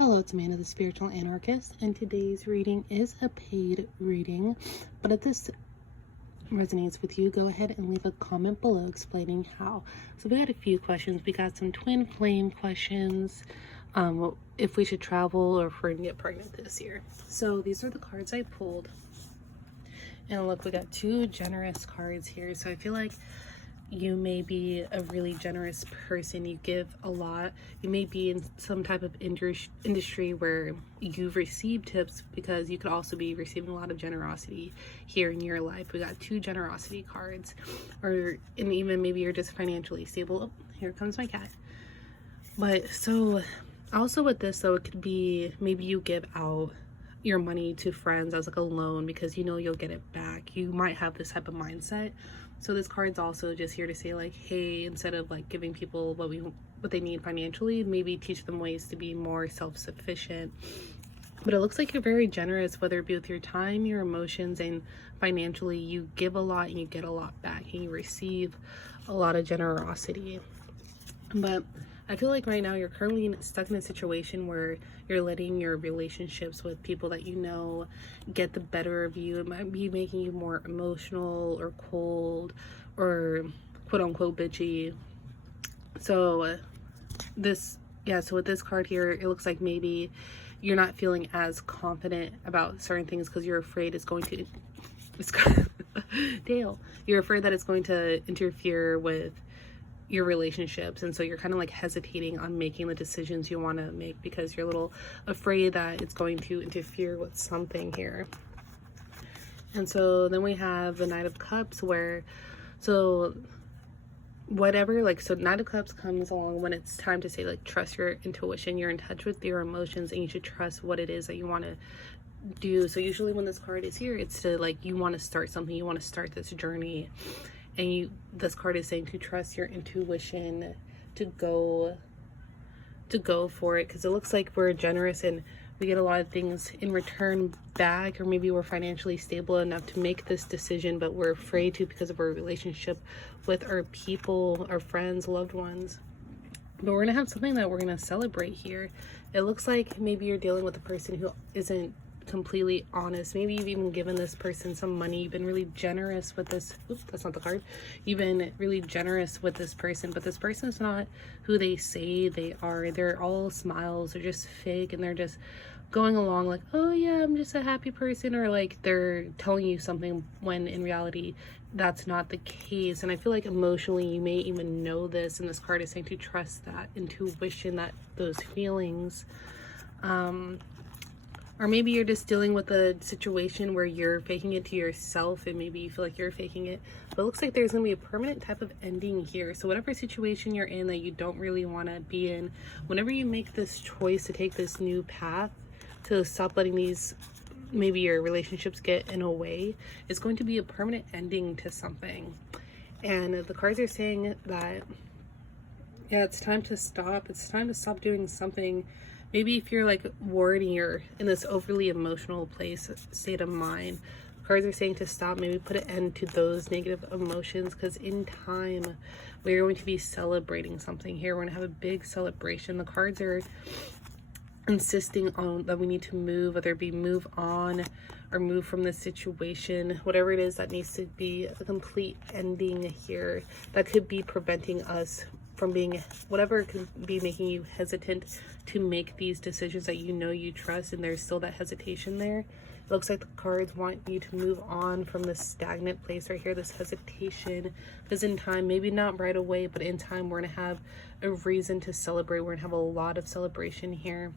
Hello, it's Amanda, the Spiritual Anarchist, and today's reading is a paid reading. But if this resonates with you, go ahead and leave a comment below explaining how. So we had a few questions. We got some twin flame questions, if we should travel or if we're gonna get pregnant this year. So these are the cards I pulled. And look, we got two generous cards here. So I feel like you may be a really generous person. You give a lot. You may be in some type of industry where you've received tips, because you could also be receiving a lot of generosity here in your life. We got two generosity cards, and even maybe you're just financially stable. Oh, here comes my cat. But so also with this though, it could be maybe you give out your money to friends as like a loan because you know you'll get it back. You might have this type of mindset. So this card's also just here to say, like, hey, instead of like giving people what they need financially, maybe teach them ways to be more self-sufficient. But it looks like you're very generous, whether it be with your time, your emotions, and financially. You give a lot and you get a lot back, and you receive a lot of generosity. But I feel like right now you're currently stuck in a situation where you're letting your relationships with people that you know get the better of you. It might be making you more emotional or cold or quote unquote bitchy. So so with this card here, it looks like maybe you're not feeling as confident about certain things because you're afraid Dale, you're afraid that it's going to interfere with your relationships, and so you're kind of like hesitating on making the decisions you want to make because you're a little afraid that it's going to interfere with something here. And so then we have the Knight of Cups, where so Knight of Cups comes along when it's time to say, like, trust your intuition. You're in touch with your emotions and you should trust what it is that you want to do. So usually when this card is here, it's to, like, you want to start something, you want to start this journey, and this card is saying to trust your intuition, to go for it, because it looks like we're generous and we get a lot of things in return back, or maybe we're financially stable enough to make this decision, but we're afraid to because of our relationship with our people, our friends, loved ones. But we're gonna have something that we're gonna celebrate here. It looks like maybe you're dealing with a person who isn't completely honest. Maybe you've even given this person some money. You've been really generous with this. Oops, that's not the card. You've been really generous with this person, but this person is not who they say they are. They're all smiles. They're just fake, and they're just going along like, oh yeah, I'm just a happy person, or like they're telling you something when in reality that's not the case. And I feel like emotionally you may even know this, and this card is saying to trust that intuition, that those feelings. Or maybe you're just dealing with a situation where you're faking it to yourself, and maybe you feel like you're faking it. But it looks like there's going to be a permanent type of ending here. So whatever situation you're in that you don't really want to be in, whenever you make this choice to take this new path, to stop letting these, maybe your relationships get in a way, it's going to be a permanent ending to something. And the cards are saying that, yeah, it's time to stop. It's time to stop doing something. Maybe if you're like worried, you're in this overly emotional state of mind, cards are saying to stop, maybe put an end to those negative emotions, because in time we're going to be celebrating something here. We're going to have a big celebration. The cards are insisting on that we need to move, whether it be move on or move from this situation, whatever it is that needs to be a complete ending here, that could be preventing us from being, whatever could be making you hesitant to make these decisions that you know you trust, and there's still that hesitation there. It looks like the cards want you to move on from this stagnant place right here, this hesitation, because in time, maybe not right away, but in time we're going to have a reason to celebrate. We're going to have a lot of celebration here.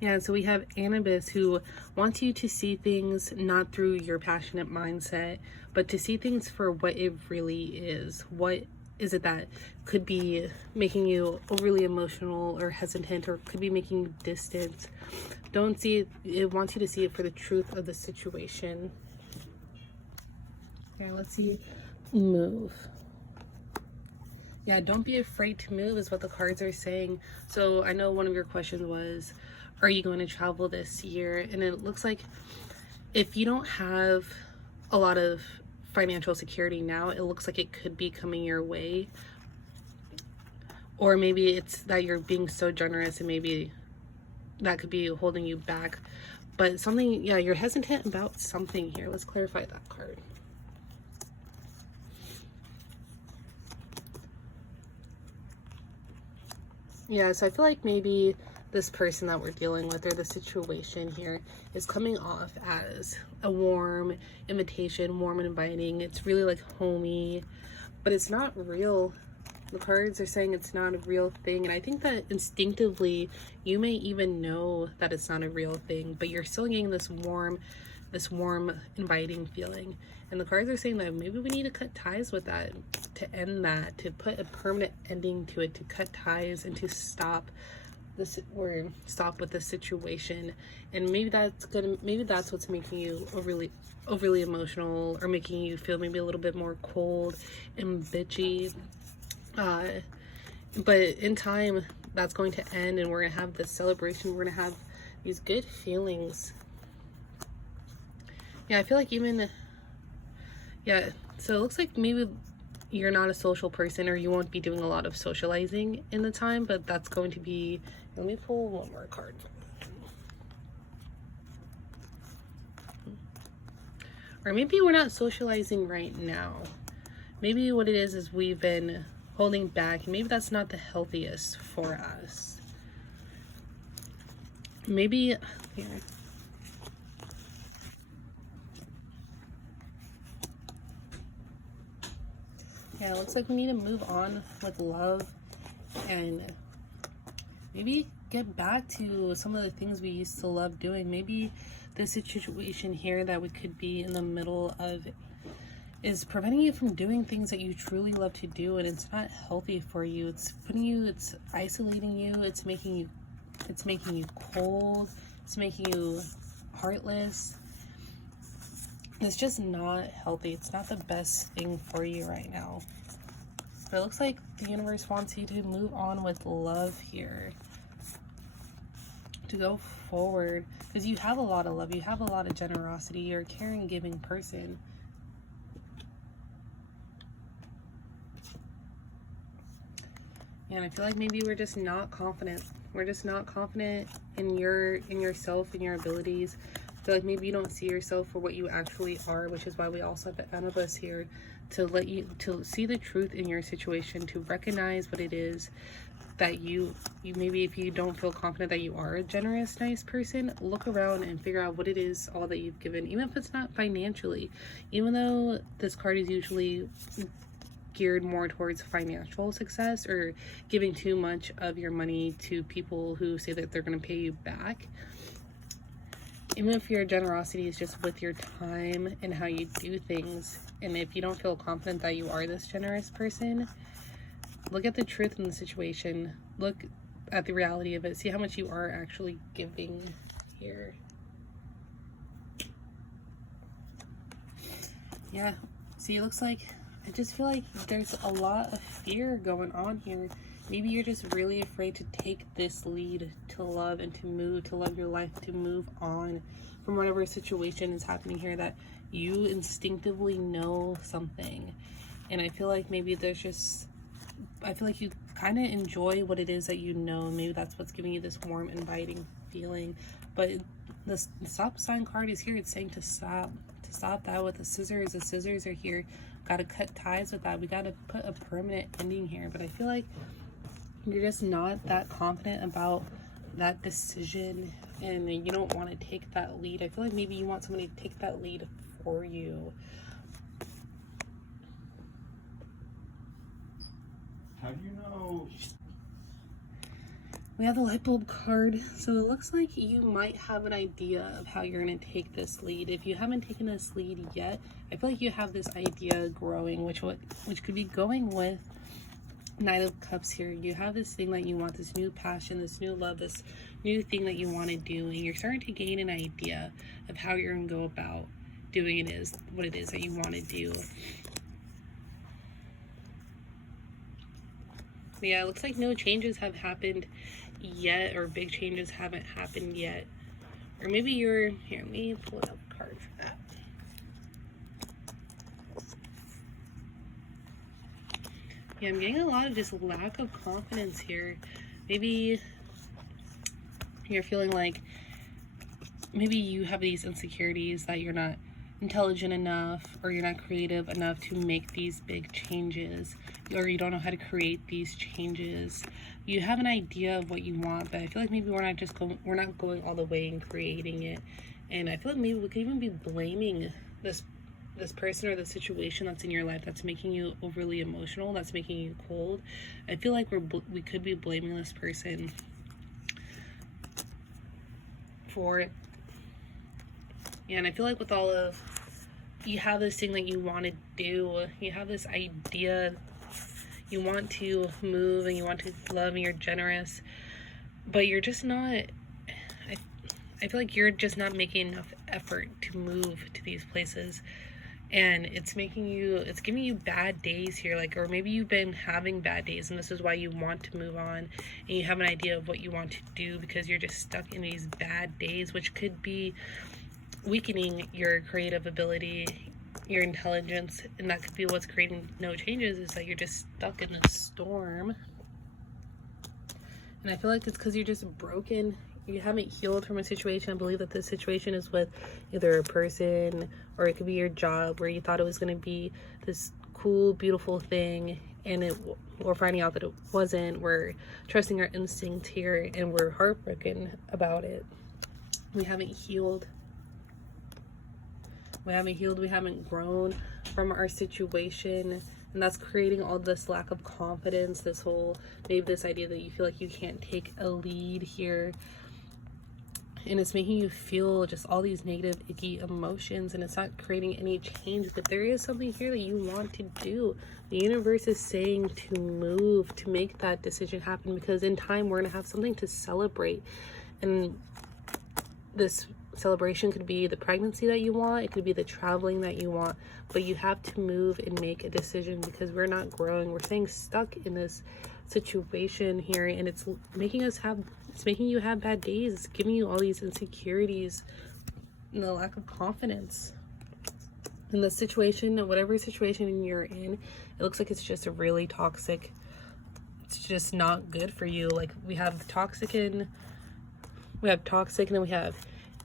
Yeah, so we have Anubis, who wants you to see things not through your passionate mindset, but to see things for what it really is. What is it that could be making you overly emotional or hesitant, or could be making you distant? Don't see it. It wants you to see it for the truth of the situation. Okay, let's see. Move. Yeah, don't be afraid to move is what the cards are saying. So I know one of your questions was, are you going to travel this year? And it looks like if you don't have a lot of financial security now, it looks like it could be coming your way. Or maybe it's that you're being so generous and maybe that could be holding you back. But something, yeah, you're hesitant about something here. Let's clarify that card. Yeah, so I feel like maybe this person that we're dealing with, or the situation here, is coming off as a warm invitation, warm and inviting. It's really like homey, but it's not real. The cards are saying it's not a real thing, and I think that instinctively you may even know that it's not a real thing, but you're still getting this warm inviting feeling. And the cards are saying that maybe we need to cut ties with that, to end that, to put a permanent ending to it, to cut ties and to stop this, or stop with this situation. And maybe that's what's making you overly emotional, or making you feel maybe a little bit more cold and bitchy. But in time, that's going to end, and we're gonna have this celebration. We're gonna have these good feelings. Yeah, I feel like even, yeah, so it looks like maybe you're not a social person, or you won't be doing a lot of socializing in the time, but that's going to be, let me pull one more card. Or maybe we're not socializing right now. Maybe what it is we've been holding back. Maybe that's not the healthiest for us. Maybe, here. Yeah, it looks like we need to move on with love, and maybe get back to some of the things we used to love doing. Maybe the situation here that we could be in the middle of is preventing you from doing things that you truly love to do, and it's not healthy for you. It's isolating you, it's making you cold, it's making you heartless. It's just not healthy. It's not the best thing for you right now. But it looks like the universe wants you to move on with love here, to go forward, because you have a lot of love, you have a lot of generosity, you're a caring, giving person. And I feel like maybe we're just not confident. We're just not confident in yourself and your abilities. I feel like maybe you don't see yourself for what you actually are, which is why we also have the Anubis here, to see the truth in your situation, to recognize what it is that you maybe, if you don't feel confident that you are a generous, nice person, look around and figure out what it is, all that you've given, even if it's not financially. Even though this card is usually geared more towards financial success, or giving too much of your money to people who say that they're going to pay you back. Even if your generosity is just with your time and how you do things, and if you don't feel confident that you are this generous person, look at the truth in the situation. Look at the reality of it. See how much you are actually giving here. Yeah, see, it looks like, I just feel like there's a lot of fear going on here. Maybe you're just really afraid to take this lead to love, and to love your life, to move on from whatever situation is happening here, that you instinctively know something. And I feel like maybe I feel like you kind of enjoy what it is that you know. Maybe that's what's giving you this warm, inviting feeling. But the stop sign card is here. It's saying to stop that with the scissors. The scissors are here. Got to cut ties with that. We got to put a permanent ending here. But I feel like you're just not that confident about that decision, and you don't want to take that lead. I feel like maybe you want somebody to take that lead for you. How do you know? We have the light bulb card, so it looks like you might have an idea of how you're going to take this lead. If you haven't taken this lead yet, I feel like you have this idea growing, which could be going with Knight of Cups here. You have this thing that you want, this new passion, this new love, this new thing that you want to do, and you're starting to gain an idea of how you're going to go about doing what it is that you want to do. But yeah, it looks like no changes have happened yet, or big changes haven't happened yet. Or maybe here, let me pull up a card for that. Yeah, I'm getting a lot of just lack of confidence here. Maybe You're feeling like maybe you have these insecurities that you're not intelligent enough or you're not creative enough to make these big changes, or you don't know how to create these changes. You have an idea of what you want, but I feel like maybe we're not going all the way in creating it. And I feel like maybe we could even be blaming this person or the situation that's in your life that's making you overly emotional, that's making you cold. I feel like we could be blaming this person for it. Yeah, and I feel like with all of, you have this thing that you want to do, you have this idea, you want to move and you want to love and you're generous, but you're just not, I feel like you're just not making enough effort to move to these places. And it's giving you bad days here, like, or maybe you've been having bad days and this is why you want to move on and you have an idea of what you want to do because you're just stuck in these bad days, which could be weakening your creative ability, your intelligence, and that could be what's creating no changes, is that you're just stuck in this storm. And I feel like it's because you're just broken. You haven't healed from a situation. I believe that this situation is with either a person or it could be your job, where you thought it was going to be this cool, beautiful thing, and we're finding out that it wasn't. We're trusting our instinct here and we're heartbroken about it. We haven't healed. We haven't grown from our situation, and that's creating all this lack of confidence, maybe this idea that you feel like you can't take a lead here, and it's making you feel just all these negative, icky emotions, and it's not creating any change. But there is something here that you want to do. The universe is saying to move, to make that decision happen, because in time we're going to have something to celebrate, and this celebration could be the pregnancy that you want, it could be the traveling that you want, but you have to move and make a decision, because we're not growing. We're staying stuck in this situation here, and it's making you have bad days. It's giving you all these insecurities and the lack of confidence in the situation, whatever situation you're in. It looks like it's just a really toxic, it's just not good for you. Like, we have toxic and then we have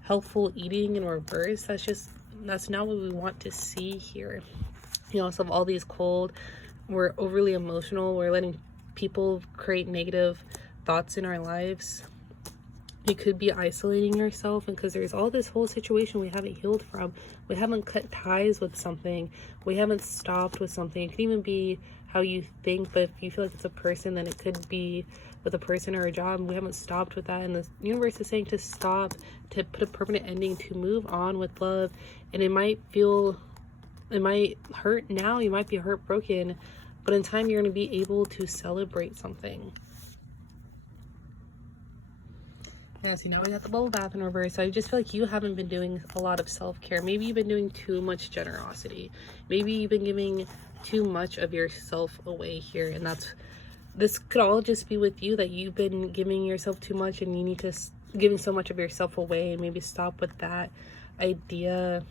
healthful eating in reverse. That's not what we want to see here. You also have all these cold, we're overly emotional, we're letting people create negative thoughts in our lives. You could be isolating yourself, and because there's all this whole situation we haven't healed from. We haven't cut ties with something, we haven't stopped with something. It could even be how you think, but if you feel like it's a person, then it could be with a person or a job. We haven't stopped with that, and the universe is saying to stop, to put a permanent ending, to move on with love. And it might hurt now, you might be heartbroken, but in time you're going to be able to celebrate something. Yeah, see, now we got the bubble bath in reverse. So I just feel like you haven't been doing a lot of self-care. Maybe you've been doing too much generosity. Maybe you've been giving too much of yourself away here, and this could all just be with you, that you've been giving yourself too much and you need to giving so much of yourself away, and maybe stop with that idea.